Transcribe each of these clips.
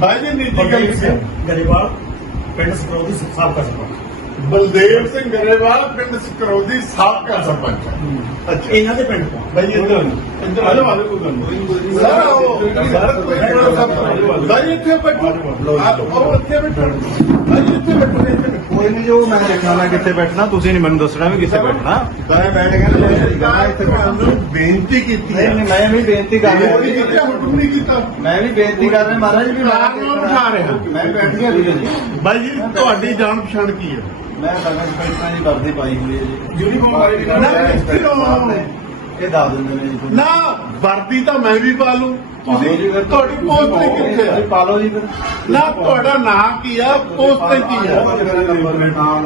ਜੀ ਨਿੱਜੀ ਗੱਲ ਗਰੇਵਾਲ ਪਿੰਡ ਸਕਰੋਦੀ ਸਾਬਕਾ ਸਰਪੰਚ। ਬਲਦੇਵ ਸਿੰਘ ਗਰੇਵਾਲ ਪਿੰਡ ਸਕਰੋਦੀ ਸਾਬਕਾ ਸਰਪੰਚ। ਅੱਛਾ। ਇਹਨਾਂ ਦੇ ਪਿੰਡ ਤੋਂ। ਬਾਈ ਇੱਧਰ ਇੱਧਰ ਆ ਜਾਓ ਕੋਈ ਗੱਲ ਨਹੀਂ। ਸਰ ਆਓ। ਸਰ ਨਹੀਂ ਬਾਈ ਇੱਥੇ ਬੈਠੋ। ਆਓ ਇੱਥੇ ਬੈਠੋ। ਬਾਈ ਇੱਥੇ ਬੈਠੋ। ਕੋਈ ਨਹੀਂ ਜੋ ਮੈਂ ਦੇਖਣਾ ਮੈਂ ਕਿੱਥੇ ਬੈਠਣਾ। ਤੁਸੀਂ ਨਹੀਂ ਮੈਨੂੰ ਦੱਸਣਾ ਵੀ ਕਿੱਥੇ ਬੈਠਣਾ। ਮੈਂ ਬੈਠ ਗਿਆ ਨਾ ਇੱਥੇ ਤੁਹਾਨੂੰ ਬੇਨਤੀ ਕੀਤੀ ਨਹੀਂ ਨਹੀਂ, ਮੈਂ ਵੀ ਬੇਨਤੀ ਕਰ ਰਿਹਾ। ਹੁਕਮ ਨਹੀਂ ਕੀਤਾ। ਮੈਂ ਵੀ ਬੇਨਤੀ ਕਰ ਰਿਹਾ ਮਹਾਰਾਜ ਵੀ ਮੈਂ ਬਿਠਾ ਰਿਹਾ। ਮੈਂ ਬੈਠ ਗਿਆ ਵੀਰੇ ਜੀ। ਬਾਈ ਜੀ ਤੁਹਾਡੀ ਜਾਣ ਪਛਾਣ ਕੀ ਹੈ? ਮੈਂ ਸਗਨ ਸਪੈਸ਼ਲਾਂ ਦੀ ਵਰਦੀ ਪਾਈ ਹੋਈ ਹੈ ਜੀ। ਯੂਨੀਫਾਰਮ ਵਾਲੀ ਦੀ ਇਹ ਦੱਸ ਦਿੰਦੇ ਨੇ ਜੀ ਤੁਹਾਨੂੰ। ਨਾ ਵਰਦੀ ਤਾਂ ਮੈਂ ਵੀ ਪਾ ਲੂੰ। ਤੁਸੀਂ। ਤੁਹਾਡੀ ਪੋਸਟ ਕਿੱਥੇ ਆ? ਤੁਸੀਂ ਪਾ ਲਓ ਜੀ ਫਿਰ। ਨਾ ਤੁਹਾਡਾ ਨਾਮ ਕੀ ਆ? ਪੋਸਟ ਕੀ ਆ?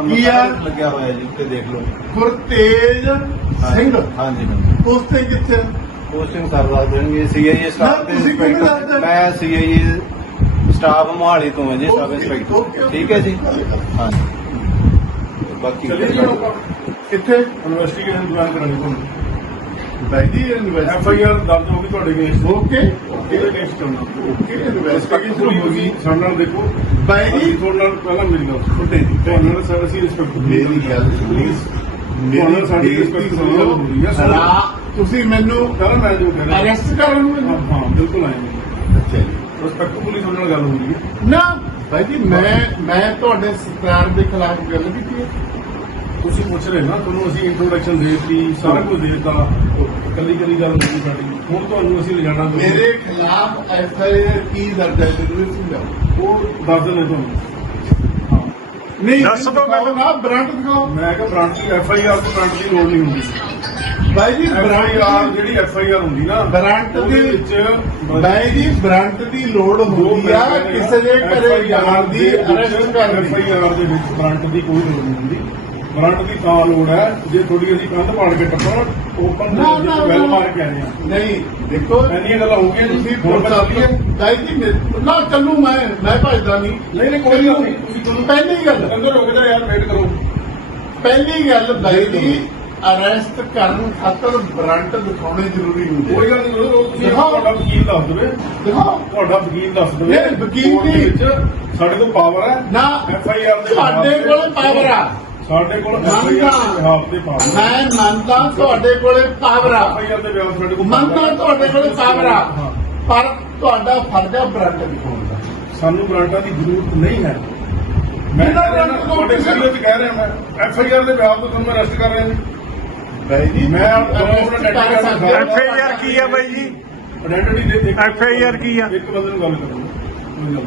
ਕੀ ਆ? ਲੱਗਿਆ ਹੋਇਆ ਜੀ ਉੱਤੇ ਦੇਖ ਲਓ। ਗੁਰਤੇਜ ਸਿੰਘ। ਹਾਂਜੀ ਹਾਂਜੀ। ਪੋਸਟ ਕਿੱਥੇ ਆ? ਪੋਸਟਿੰਗ ਸਰ ਦੱਸ ਦੇਣਗੇ ਸੀਆਈਏ ਸਟਾਫ ਨਾ, ਦੇ ਤੁਸੀਂ ਕਿਹਨੂੰ ਇੰਸਪੈਕਟਰ ਦੱਸਦੇ? ਮੈਂ ਸੀਆਈਏ ਸਟਾਫ ਮੋਹਾਲੀ ਤੋਂ ਹਾਂ ਜੀ ਸਬ ਇੰਸਪੈਕਟਰ ਠੀਕ ਹੈ ਜੀ? ਹਾਂਜੀ। ਬਾਕੀ ਕਿੱਥੇ? ਇਨਵੈਸਟੀਗੇਸ਼ਨ ਜੁਆਇਨ ਕਰਾਣੀ ਤੁਹਾਨੂੰ। ਜੀ ਐਫ ਆਈ ਆਰ ਦਰਜ ਹੋ ਗਈ ਤੁਹਾਡੇ ਅਗੇਂਸਟ ਓਕੇ ਕਿਹਦੇ ਅਗੇਂਸਟ ਕਰਨਾ ਓਕੇ ਇਨਵੈਸਟੀਗੇਸ਼ਨ ਹੋਈ ਹੋਗੀ ਸਾਡੇ ਨਾਲ ਦੇਖੋ। ਜੀ ਅਸੀਂ ਤੁਹਾਡੇ ਨਾਲ ਪਹਿਲਾਂ ਮੇਰੀ ਗੱਲ ਸੁਣੋ। ਤੁਹਾਡੇ ਨਾਲ ਸਰ ਅਸੀਂ ਰਿਸਪੈਕਟ ਮੇਰੀ ਗੱਲ ਪਲੀਜ਼ ਮੇਰੀ ਸਾਡੀ respect ਸੁਣੋ। ਨਾ ਤੁਸੀਂ ਮੈਨੂੰ ਕਰ ਮੈਂ ਜੋ ਕਹਿ ਰਿਹਾ ਅਰੈਸਟ ਕਰਨ ਨੂੰ ਹਾਂ, ਹਾਂ ਬਿਲਕੁਲ ਆਏ ਅੱਛਾ ਜੀ। ਰਿਸਪੈਕਟਫੁਲੀ ਤੁਹਾਡੇ ਨਾਲ ਗੱਲ ਹੋ ਰਹੀ ਹੈ ਨਾ। ਭਾਈ ਜੀ ਮੈਂ ਮੈਂ ਤੁਹਾਡੇ ਸਰਕਾਰ ਦੇ ਖਿਲਾਫ ਗੱਲ ਕੀਤੀ ਹੈ। ਤੁਸੀਂ ਪੁੱਛ ਰਹੇ ਨਾ ਤੁਹਾਨੂੰ ਅਸੀਂ ਇੰਟਰੋਡਕਸ਼ਨ ਦੇਤੀ ਸਾਰਾ ਕੁਝ ਦੇਤਾ। ਕੱਲੀ ਕੱਲੀ ਗੱਲ ਨਹੀਂ ਸਾਡੀ। ਹੁਣ ਤੁਹਾਨੂੰ ਅਸੀਂ ਲਿਜਾਣਾ। ਮੇਰੇ ਖਿਲਾਫ ਐਫ ਆਈ ਆਰ ਕੀ ਦਰਜ ਹੈ ਜ਼ਰੂਰ ਸਮਝਾਓ ਉਹ ਦੱਸ ਦਿੰਦੇ ਤੁਹਾਨੂੰ। ਨਹੀਂ ਦੱਸ ਦਿਖਾਓ ਮੈਨੂੰ। ਨਾ ਬ੍ਰਾਂਡ ਦਿਖਾਓ। ਮੈਂ ਕਿਹਾ ਬ੍ਰਾਂਚ ਦੀ ਐਫ ਆਈ ਆਰ ਦੀ ਦੀ ਲੋੜ ਨਹੀਂ ਹੁੰਦੀ। ਭਾਈ ਜੀ ਐਫ ਆਈ ਬ੍ਰਾਂਡ ਆਰ ਜਿਹੜੀ ਐਫ ਆਈ ਆਰ ਹੁੰਦੀ ਨਾ ਬ੍ਰਾਂਡ ਦੀ ਵਿੱਚ ਭਾਈ ਜੀ ਬ੍ਰਾਂਡ ਦੀ ਲੋੜ ਹੁੰਦੀ ਆ ਕਿਸੇ ਦੇ ਘਰੇ ਜਾਣ ਦੀ ਅਰੈਸਟ ਕਰਨ। ਐਫ ਦੀ ਆਈ ਆਰ ਦੇ ਵਿੱਚ ਬ੍ਰਾਂਟ ਦੀ ਕੋਈ ਲੋੜ ਨਹੀਂ ਹੁੰਦੀ। ਬ੍ਰਾਂਟ ਦੀ ਤਾਂ ਲੋੜ ਹੈ ਜੇ ਥੋੜੀ ਅਸੀਂ ਕੰਧ ਪਾੜ ਕੇ ਟੱਪਣ ਓਪਨ ਵੈਲ। ਮਾਰ ਕੇ ਆਏ ਆ। ਨਹੀਂ ਦੇਖੋ ਇੰਨੀਆਂ ਗੱਲਾਂ ਹੋ ਗਈਆਂ ਤੁਸੀਂ ਬਤਾ ਸਕੀਏ ਭਾਈ ਜੀ ਨਾ ਚੱਲੂ ਮੈਂ ਮੈਂ ਭਜਦਾ ਨਹੀਂ। ਨਹੀਂ ਨਹੀਂ ਕੋਈ ਨਹੀਂ। ਤੁਸੀਂ ਤੁਹਾਨੂੰ ਪਹਿਲੀ ਗੱਲ ਅੰਦਰ ਰੁਕ ਜਾ ਯਾਰ ਵੇਟ ਕਰੋ। ਪਹਿਲੀ ਗੱਲ ਬਾਈ ਜੀ ਅਰੈਸਟ ਕਰਨ ਖਾਤਰ ਬ੍ਰਾਂਟ ਦਿਖਾਉਣੇ ਜ਼ਰੂਰੀ ਹੁੰਦੇ ਕੋਈ ਗੱਲ ਨਹੀਂ ਉਹ ਤੁਸੀਂ। ਤੁਹਾਡਾ ਵਕੀਲ ਦੱਸ ਦੇਵੇ। ਦਿਖਾਓ। ਤੁਹਾਡਾ ਵਕੀਲ ਦੱਸ ਦੇਵੇ। ਨਹੀਂ, ਵਕੀਲ ਕੋਰਟ ਦੇ ਨਹੀਂ। ਵਿੱਚ ਸਾਡੇ ਕੋਲ ਪਾਵਰ ਹੈ। ਨਾ ਐਫ ਆਈ ਆਰ ਦੇ ਤੇ- ਕੋਲ ਪਾਵਰ ਆ। ਸਾਡੇ ਕੋਲ ਐਫ ਆਈ ਆਰ ਦੇ ਬਿਹਾਫ ਤੇ ਪਾਵਰ ਹੈ ਮੈਂ ਮੰਨਦਾ ਤੁਹਾਡੇ ਕੋਲੇ ਪਾਵਰ। ਆ ਐਫ ਆਈ ਆਰ ਦੇ ਬਿਹਾਫ ਸਾਡੇ ਕੋਲ ਮੰਨਦਾ ਤੁਹਾਡੇ ਕੋਲੇ ਪਾਵਰ। ਆ ਹਾਂ। ਪਰ ਤੁਹਾਡਾ ਫਰਜ਼ ਆ ਬ੍ਰਾਂਟ ਦਿਖਾਉਣ ਦਾ। ਸਾਨੂੰ ਗ੍ਰਾਂਟਾਂ ਦੀ ਜ਼ਰੂਰਤ ਨਹੀਂ ਹੈ। ਮੈਂ ਬਿਨਾਂ ਤਾਂ grant ਤੋਂ ਤੁਹਾਡੇ ਸਿਰ ਵਿੱਚ ਕਹਿ ਰਿਹਾ ਮੈਂ। ਐਫ ਆਈ ਆਰ ਦੇ ਬਿਹਾਫ ਤੋਂ ਤੁਹਾਨੂੰ ਮੈਂ ਅਰੈਸਟ ਕਰ ਰਿਹਾ ਜੀ। ਬਾਈ ਜੀ ਮੈਂ ਆਪਣਾ arrest ਕਰ ਸਕਦਾ। ਐਫਆਈਆਰ ਕੀ ਆ ਬਾਈ ਜੀ? ਆਇਡੈਂਟੀ ਦੇ ਐਫਆਈਆਰ ਕੀ ਆ? ਇੱਕ ਬੰਦੇ ਨੂੰ ਗੱਲ ਨਹੀਂ।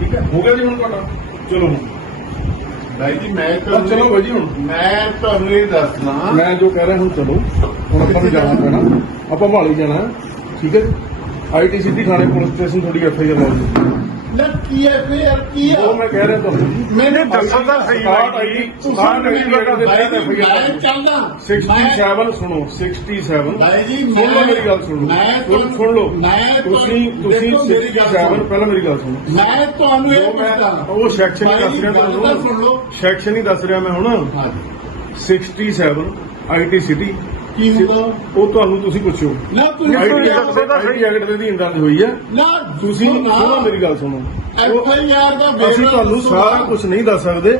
ਠੀਕ ਹੈ? ਹੋ ਗਿਆ ਜੀ ਹੁਣ ਤੁਹਾਡਾ। ਚਲੋ ਜੀ ਮੈਂ ਬਸ ਚਲੋ ਬਾਈ ਜੀ ਹੁਣ। ਮੈਂ ਤੁਹਾਨੂੰ ਇਹ ਦੱਸਣਾ। ਮੈਂ ਜੋ ਕਹਿ ਰਿਹਾ ਹੁਣ ਚਲੋ। ਹੁਣ ਆਪਾਂ ਨੂੰ ਜਾਣਾ ਪੈਣਾ। ਆਪਾਂ ਭਾਲੀ ਜਾਣਾ। ਠੀਕ ਹੈ ਆਈਟੀ ਸਿੱਧੀ ਥਾਣੇ ਪੁਲਿਸ ਸਟੇਸ਼ਨ ਤੁਹਾਡੀ ਐਫ ਆਈ ਨਾ ਕੀ ਹੈ ਫੇਰ ਕੀ ਆ ਉਹ ਮੈਂ ਕਹਿ ਰਿਹਾ ਤੁਹਾਨੂੰ। ਮੈਨੂੰ ਦੱਸੋ ਤਾਂ ਸਹੀ ਬਾਈ ਜੀ। ਤੁਸੀਂ ਮੈਨੂੰ ਬਾਈ ਜੀ ਮੈਂ ਚਾਹੁੰਦਾ। 67 ਸੁਣੋ 67 ਬਾਈ ਜੀ ਸੁਣ ਲਓ ਮੇਰੀ ਗੱਲ ਸੁਣ ਮੈਂ ਸੁਣ- ਸੁਣ ਲਓ। ਮੈਂ ਤੁਸੀਂ ਤੁਸੀਂ ਦੇਖੋ ਮੇਰੀ ਗੱਲ 67 ਸੁਣੋ। ਪਹਿਲਾਂ ਮੇਰੀ ਗੱਲ ਸੁਣੋ। ਮੈਂ ਤੁਹਾਨੂੰ ਇਹ ਪੁੱਛਦਾ। ਉਹ ਸੈਕਸ਼ਨ ਹੀ ਬਾਈ ਦੱਸ ਰਿਹਾ ਤੁਹਾਨੂੰ। ਸੈਕਸ਼ਨ ਹੀ ਦੱਸ ਰਿਹਾ ਮੈਂ ਹੁਣ। ਹਾਂਜੀ। 67 ਆਈਟੀ ਸਿਟੀ ਕੀ ਹੁੰਦਾ ਉਹ ਤੁਹਾਨੂੰ ਤੁਸੀਂ ਪੁੱਛੋ ਨਾ ਤੁਸੀਂ ਤਾਂ ਸਹੀ। ਐਕਟ ਦੇ ਅਧੀਨ ਦਰਜ ਹੋਈ ਹੈ ਨਾ ਤੁਸੀਂ ਸੁਣੋ ਮੇਰੀ ਗੱਲ ਸੁਣੋ ਐਫ ਆਈ ਆਰ ਦਾ ਵੇਰਵਾ ਅਸੀਂ ਤੁਹਾਨੂੰ ਦੱਸੋ। ਸਾਰਾ ਕੁਝ ਨਹੀਂ ਦੱਸ ਸਕਦੇ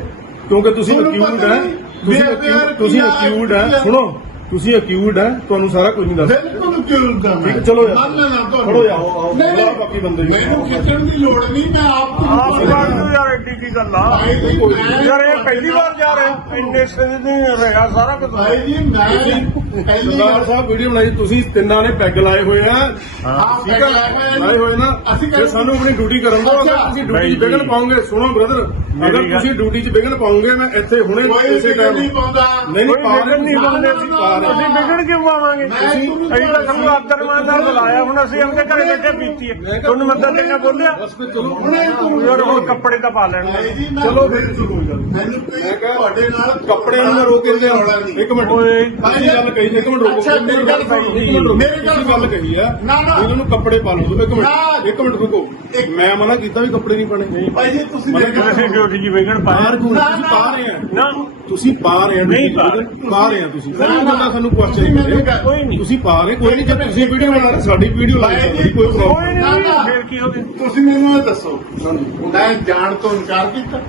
ਕਿਉਂਕਿ ਤੁਸੀਂ ਤੁਹਾਨੂੰ ਅਕਿਊਡ ਪਤਾ ਹੈ ਨਹੀਂ। ਤੁਸੀਂ accused- ਤੁਸੀਂ ਕੀ ਆ, ਅਕਿਊਡ ਕੀ ਹੈ ਆ। ਸੁਣੋ ਤੁਸੀਂ ਅਕਿਊਡ ਹੈ ਤੁਹਾਨੂੰ ਸਾਰਾ ਕੁਝ ਨਹੀਂ ਦੱਸ ਬਿਲਕੁਲ ਕਿਉਂ ਦਾ ਠੀਕ ਚਲੋ ਯਾਰ। ਮੰਨ ਲੈਣਾ ਤੁਹਾਨੂੰ ਖੜੋ ਯਾਰ, ਆਓ, ਆਓ, ਨਹੀਂ, ਬੁਲਾਓ ਬਾਕੀ ਬੰਦੇ ਵੀ। ਮੈਨੂੰ ਖਿੱਚਣ ਦੀ ਲੋੜ ਨਹੀਂ ਮੈਂ ਆਪ ਆਪ ਤੁਹਾਨੂੰ ਕਰ ਦਿਓ ਯਾਰ ਐਡੀ ਕੀ ਗੱਲ ਆ ਭਾਈ ਜੀ, ਮੈਂ- ਯਾਰ ਇਹ ਪਹਿਲੀ ਵਾਰ ਜਾ ਰਹੇ। ਇੰਨੇ ਸਿਰ ਨਹੀਂ ਰਿਹਾ ਸਾਰਾ ਕੁਝ ਭਾਈ ਜੀ ਮੈਂ ਪਹਿਲੀ ਸਰਦਾਰ ਗੱਲ ਸਾਹਿਬ ਵੀਡੀਓ ਬਣਾਈ ਤੁਸੀਂ ਤਿੰਨਾਂ ਨੇ ਪੈਗ ਲਾਏ ਹੋਏ ਆ ਹਾਂ, ਠੀਕ ਪੈਗ ਲਾਏ ਹੋਏ ਹੈ ਆ। ਲਾਏ ਹੋਏ ਨਾ ਅਸੀਂ ਜੇ ਸਾਨੂੰ ਆਪਣੀ ਡਿਊਟੀ ਕਰਨ ਦਿਓ ਅਗਰ ਅੱਛਾ। ਤੁਸੀਂ ਡਿਊਟੀ 'ਚ ਜੀ। ਵਿਘਨ ਪਾਉਂਗੇ ਸੁਣੋ ਬ੍ਰਦਰ ਮੇਰੀ ਅਗਰ ਗੱਲ- ਤੁਸੀਂ ਡਿਊਟੀ 'ਚ ਵਿਘਨ ਪਾਉਂਗੇ ਮੈਂ ਇੱਥੇ ਹੁਣੇ ਕੋਈ ਇਸੇ ਟਾਈਮ ਨਹੀਂ ਪਾਉਂਦਾ ਨਹੀਂ ਨਹੀਂ ਕੋਈ ਪਾ ਵਿਗੜ ਨਹੀਂ ਪਾਉਂਦੇ ਅਸੀਂ ਪਾ ਰਹੇ ਅਸੀਂ ਵਿਗੜ ਕਿਉਂ ਪਾਵਾਂਗੇ ਮੈਂ ਅਸੀਂ ਤੁਹਾਨੂੰ ਅਸੀਂ ਤਾਂ ਸਾਨੂੰ ਆਦਰ ਮਾਨਦਾਰ ਬੁਲਾਇਆ ਹੁਣ ਅਸੀਂ ਆਪਣੇ ਘਰੇ ਬੈਠੇ ਪੀਤੀ ਹੈ ਤੁਹਾਨੂੰ ਮਦਦ ਦੇਣਾ ਬੋਲਿਆ ਤੂੰ ਯਾਰ ਹੁਣ ਕੱਪੜੇ ਤਾਂ ਪਾ ਲੈਣ ਚਲੋ ਫਿਰ ਨਹੀਂ। ਮੈਨੂੰ ਕੋਈ ਮੈਂ ਕਿਹਾ ਤੁਹਾਡੇ ਨਾਲ ਕੱਪੜੇ ਨੂੰ ਮੈਂ ਰੋਕ ਕੇ ਲਿਆ ਰੌਲਾ ਨਹੀਂ। ਇੱਕ ਮਿੰਟ ਓਏ। ਤੁਸੀਂ ਗੱਲ ਕਹੀ ਇੱਕ ਮਿੰਟ ਰੁਕੋ ਅੱਛਾ, ਮੇਰੀ ਗੱਲ ਸੁਣੋ। ਇੱਕ ਮਿੰਟ ਰੁਕੋ। ਮੇਰੀ ਗੱਲ ਕਹੀ ਆ ਨਾ, ਨਾ। ਇਹਨਾਂ ਨੂੰ ਕੱਪੜੇ ਪਾ ਲਓ ਇੱਕ। ਮਿੰਟ ਇੱਕ ਮਿੰਟ ਰੁਕੋ ਮੈਂ ਮਨਾ ਕੀਤਾ ਵੀ ਕੱਪੜੇ ਨਹੀਂ ਪਾਣੇ ਭਾਈ ਜੀ ਤੁਸੀਂ ਅਸੀਂ ਡਿਊਟੀ ਜੀ ਵੇਗਣ ਬਾਹਰ ਪਾਇਆ ਕਿਉਂ ਤੁਸੀਂ ਪਾ ਰਹੇ ਆ ਨਾ। ਤੁਸੀਂ ਪਾ ਰਹੇ ਆ ਨਹੀਂ ਪਾ ਰਹੇ। ਪਾ ਰਹੇ ਆ ਤੁਸੀਂ। ਕੋਈ ਨਾ। ਬੰਦਾ ਸਾਨੂੰ ਕੁਐਸਚਨ ਨਹੀਂ ਕਹਿ- ਕੋਈ ਨਹੀਂ। ਤੁਸੀਂ ਪਾ ਰਹੇ ਕੋਈ ਨਹੀਂ ਜੇ ਤੁਸੀਂ ਵੀਡੀਓ ਬਣਾ ਰਹੇ ਸਾਡੀ ਵੀਡੀਓ ਲਾ ਭਾਈ ਜੀ, ਕੋਈ ਕੋਈ ਪ੍ਰੋਬਲਮ ਨਹੀਂ ਨਾ, ਨਾ। ਫਿਰ ਕੀ ਹੋ ਗਿਆ? ਤੁਸੀਂ ਮੈਨੂੰ ਇਹ ਦੱਸੋ। ਨਹੀਂ ਮੈਂ ਜਾਣ ਤੋਂ ਇਨਕਾਰ ਕੀਤਾ।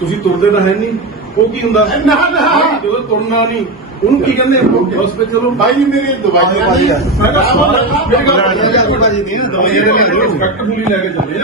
ਤੁਸੀਂ ਤੁਰਦੇ ਤਾਂ ਹੈ ਨਹੀਂ। ਉਹ ਕੀ ਹੁੰਦਾ? ਨਾ ਨਾ ਜਦੋਂ ਤੁਰਨਾ ਨਹੀਂ ਉਹਨੂੰ ਕੀ ਕਹਿੰਦੇ? ਹਸਪੀਟਲ ਭਾਈ ਮੇਰੀ ਦਵਾਈਆਂ ਨਹੀਂ। ਮੈਂ ਕਿਹਾ ਮੇਰੀ ਗੱਲ ਭਾਜੀ ਦੀ ਦਵਾਈ ਲੈ ਕੇ ਚੱਲੇ।